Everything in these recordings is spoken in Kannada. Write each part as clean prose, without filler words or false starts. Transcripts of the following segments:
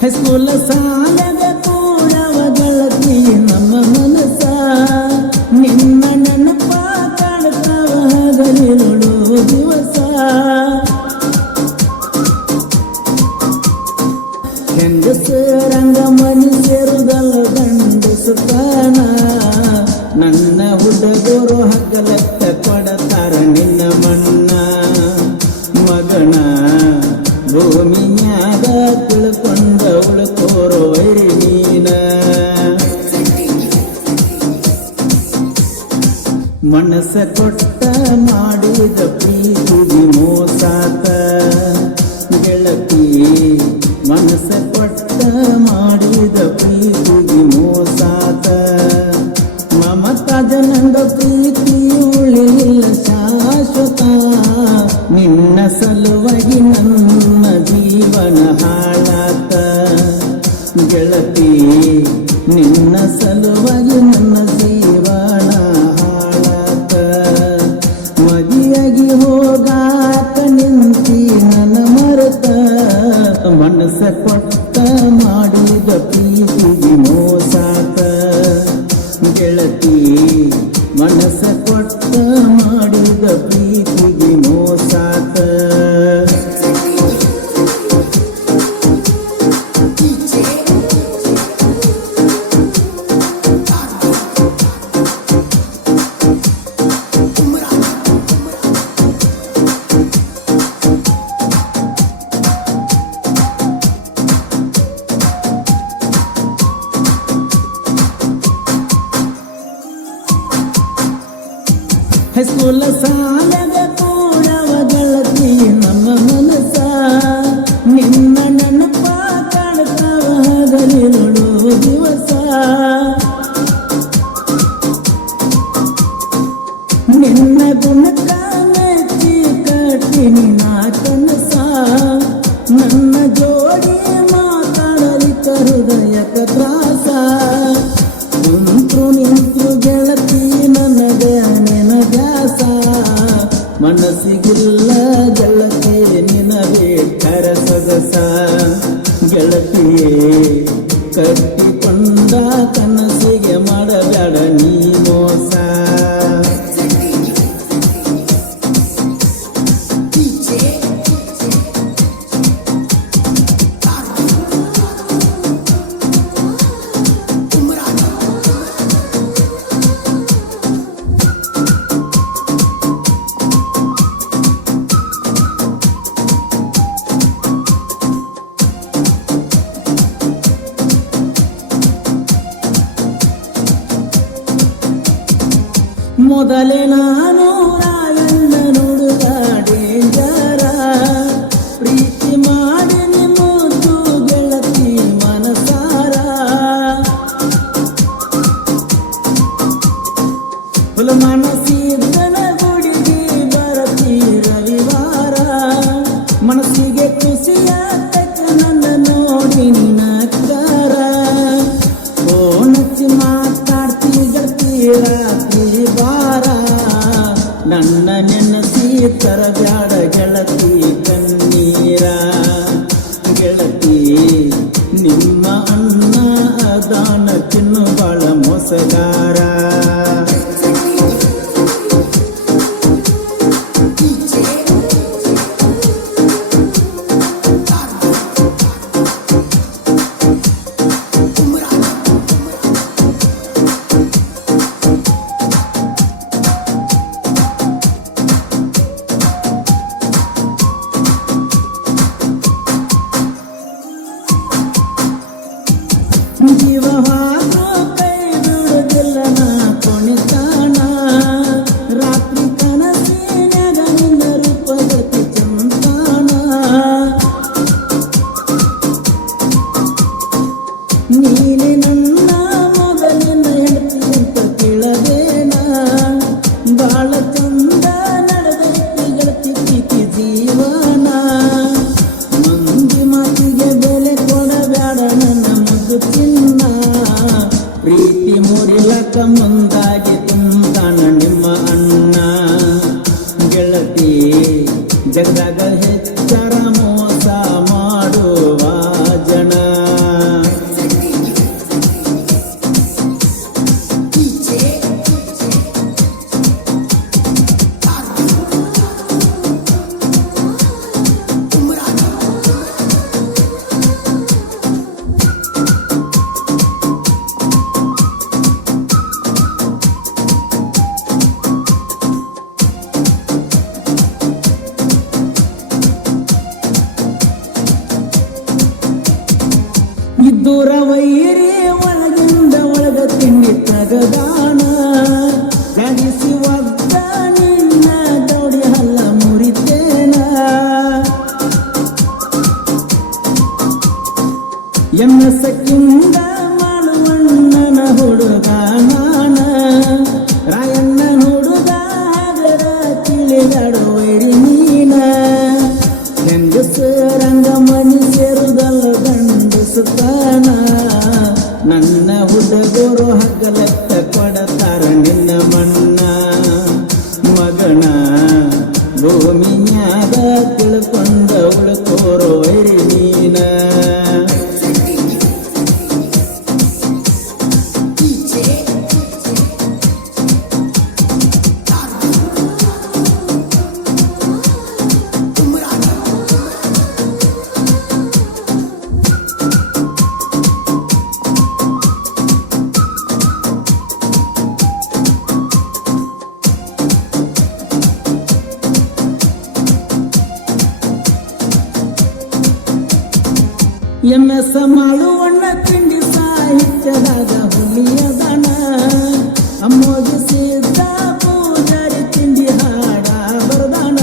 ಹೈಸ್ಕೂಲ್ ಸಾಲದ ಕೂಡವ ಗೆಳತಿ ನಮ್ಮ ಮನಸ ನಿನ್ನ ನೆನಪ ಕಾಡ್ತಾವ ಹಗಲಿರುಳು ದಿವಸ ಹೆಂಗಸರಂಗ ಮನಿ ಸೇರುದಲ್ಲ ಗಂಡಸು ಕಾಣ ನನ್ನ ಹುಡುಗರು ಹಗಲತ್ತ ಕೊಡತಾರ ನಿನ್ನ ಮಣ್ಣ ಮಗನ ಭೂಮಿಯಾಗ ತಿಳ್ಕೊಂಡ ಉಳ್ಕೋರೋ ವೈರಿ ನೀನ ಮನಸ್ಸ ಕೊಟ್ಟ ಮಾಡಿದ ಪ್ರೀತಿ ಮೋಸಾತ ಗೆಳತಿ ಮನಸ್ಸ ಕೊಟ್ಟ ಮಾಡಿದ ಪ್ರೀತಿ ಮೋಸಾತ ಮಮತಾದ ನಂಗ ಪ್ರೀತಿ ಉಳಿಲಿಲ್ಲ ಶಾಶ್ವತ ನಿನ್ನ ಸಲುವಾಗಿ ನನ್ನ ಜೀವನ ಹಾಳಾತ ಗೆಳತಿ ನಿನ್ನ ಸಲುವಾಗಿ ನನ್ನ ಜೀವನ ಹಾಳಾತ ಮದಿಯಾಗಿ ಹೋಗಾಕ ನಿಂತಿ ನನ್ನ ಮರೆತ ಮನಸ್ಸ ಕೊಟ್ಟ ಮಾಡಿದ ಪ್ರೀತಿ ಮೋಸಾತ ಗೆಳತಿ ಮನಸ್ಸ ಕೊಟ್ಟ ಮಾಡಿದ ಪ್ರೀತಿ ಮೋಸಾತ ಹೈಸ್ಕೂಲ್ ಸಾಲದ ಕೂಡವ ಗೆಳತಿ ನಮ್ಮ ಮನಸ ನಿನ್ನ ನೆನಪ ಕಾಡ್ತಾವ ಹಗಲಿರುಳು ದಿವಸ ನಿನ್ನ ಗುಣಕ ಮೆಚ್ಚಿ ಕಟ್ಟಿನಿ ನಾ ಕನಸ ನನ್ನ ಜೋಡಿ ಮಾತಾಡಲಿಕ್ಕ ಹೃದಯಕ ತ್ರಾಸ ಕುಂತ್ರು ನಿಂತ್ರು ಗೆಳತಿ ನನಗ ನೆನಗಾಸ ಮನಸ್ಸಿಗಿಲ್ಲ ಗೆಳತಿ ನಿನವೇ ಕರಸೊಗಸ ಗೆಳತಿಯೇ ಕಟ್ಟಿಕೊಂಡ ಕನಸಿಗೆ ಮಾಡಬೇಡ ನೀ ಮೋಸ ಮೊದಲೇ ನಾನು ರಾಯಣ್ಣ ನುಡುಗ ಡೇಂಜರ ಪ್ರೀತಿ ಮಾಡಿ ನಿಮ್ಮದು ಗೆಳತಿ ಮನಸಾರ ಹುಲ ಮನಸ್ಸಿದ್ದನ ಗುಡಿಗೆ ಬರತಿ ರವಿವಾರ ಮನಸ್ಸಿಗೆ ಖುಷಿಯಾತಕ್ಕ ನನ್ನ ನೋಡಿ ನಿನ್ನಕ್ಕಾರ ಫೋನಚ್ಚಿ ಮಾತಾಡ್ತಿ ಗೆಳತಿ ರಾತ್ರಿ ಬಾರ ನನ್ನ ನೆನಸಿ ತರಬ್ಯಾಡ ಗೆಳತಿ ಕಣ್ಣೀರ ಗೆಳತಿ ನಿಮ್ಮ ಅಣ್ಣ ಅದಾನ ತಿನ್ನು ಬಾಳ ಮೋಸಗಾರ ಜೀವ ಹಾಕೋ ಕೈ ಬಿಡುದಿಲ್ಲ ನಾ ಕೊನೆತಾಣ ರಾತ್ರಿ ಕನಸಿನ್ಯಾಗ ನಿನ್ನ ರೂಪಗತಿ ಚಂತಾಣ ನೀನೆ ನನ್ನ ಮೊದಲಿನ ಹೆಂಡತಿ ಅಂತ ಕೇಳಬೇನ ಬಾಳ ಚಂದ ನಡೆದೈತಿ ಗೆಳತಿ ಪ್ರೀತಿ ಜೀವನ ಮಂದಿ ಮಾತಿಗೆ ಬೆಲೆ ಕೊಡಬೇಡ ನನ್ನ ಚಿನ್ನ ಪ್ರೀತಿ ಮುರಿಲಕ ಮುಂದಾಗಿ ತುಂತಾನ ನಿಮ್ಮ ಅಣ್ಣ ಗೆಳತಿ ಜಗದಾಗ ಹೆಚ್ಚರ ಮೋಸ ಮಾಡುವ ಜನ ದೂರ ವೈರಿ ಒಳಗಿಂದ ಒಳಗ ತಿಂಡಿ ತಗದಾನ ಜಾಡಿಸಿ ಒದ್ದ ನಿನ್ನ ದೌಡಿ ಹಲ್ಲ ಮುರಿತೇನ ಎಮ್ಮಸಕ್ಕಿಂದ ಮಾಡುವಣ್ಣನ ಹುಡುಗ ನಾನ ರಾಯಣ್ಣ ಹುಡುಗ ಹಾಗರ ತಿಳಿದಾಡೋ ವೈರಿ ನೀನ ಹೆಂಗಸರಂಗ ಮನಿ ಸೇರುದಲ್ಲ ಗಂಡಸುತ್ತಾನ ನನ್ನ ಹುಡುಗರು ಹಗಲತ್ತ ಕೊಡತಾರ ನಿನ್ನ ಮಣ್ಣ ಮಗನ ಭೂಮಿನ್ಯಾಗ ತಿಳ್ಕೊಂಡ ಉಳ್ಕೋರೋ ವೈರಿ ನೀನ ಎಮ್ಮೆಸ ಮಾಡುವಣ್ಣ ತಿಂಡಿ ಸಾಹಿತ್ಯದಾಗ ಹುಲಿಯದನ ಅಮ್ಮೋಗಿಸಿದ್ದ ಪೂಜಾರಿ ತಿಂಡಿ ಹಾಡ ಬರ್ದಾನ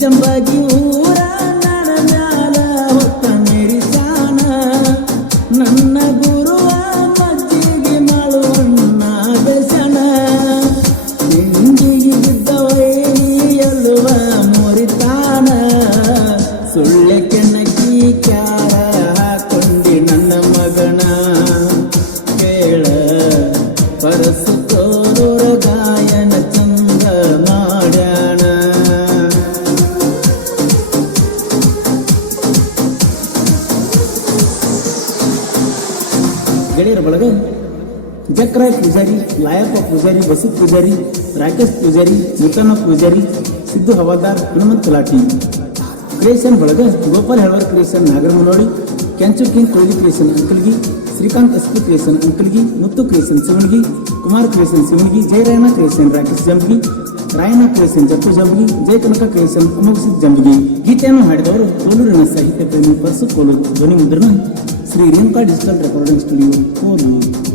ಜಂಬಗಿ ಊರ ನಡಮ್ಯಾಲ ಹೊತ್ತ ಮೆರಿಸಾನ ನನ್ನ ಗುರುವ ಮಜ್ಜಿಗೆ ಮಾಡುವಣ್ಣ ಬೆಸನ ತಿಂಡಿಗೆ ಬಿದ್ದ ವೈರಿ ಎಲ್ಲುವ ಮುರಿತಾನ ಸುಳ್ಳೆ ಕೆಣಕಿ ಕ್ಯಾರ ಹಾಕೊಂಡಿ ನನ್ನ ಮಗನ ಕೇಳ ಪರಸುತ್ತೋರ ಗಾಯನ ಚಂದ ಮಾಡ್ಯಾಣ ಗೆಳೆಯರ ಬಳಗ ಜಕ್ರಾಯ್ ಪೂಜಾರಿ ಲಾಯಪ್ಪ ಪೂಜಾರಿ ಬಸು ಪೂಜಾರಿ ರಾಕೇಶ್ ಪೂಜಾರಿ ನೂತನ ಪೂಜಾರಿ ಸಿದ್ದು ಹವಾದಾರ್ ಹನುಮಂತ್ ತಲಾಟಿ ಕ್ರಿಯೇಷನ್ ಬಳಗ ಗೋಪಾಲ್ ಹೆಳವರ್ ಕ್ರಿಯೇಷನ್ ನಾಗರ ಮುನೋಳಿ ಕ್ಯಾಂಚು King Kohli creation Ankalgi Shrikanth SP creation Ankalgi Muttu creation Shivanagi Kumar creation Shivanagi Jayarayana creation Rakesh Jambagi Rayanna creation Jappu Jambagi Jayakanaka creation Amoghasid Jambagi ಗೀತೆಯನ್ನು ಹಾಡಿದವರು ಕೋಲೂರಿನ ಸಾಹಿತ್ಯ ಪ್ರೇಮಿ ಪರಸು ಕೋಲೂರು ಧ್ವನಿ ಮುದ್ರಣ Shri Renuka digital recording studio Kolur.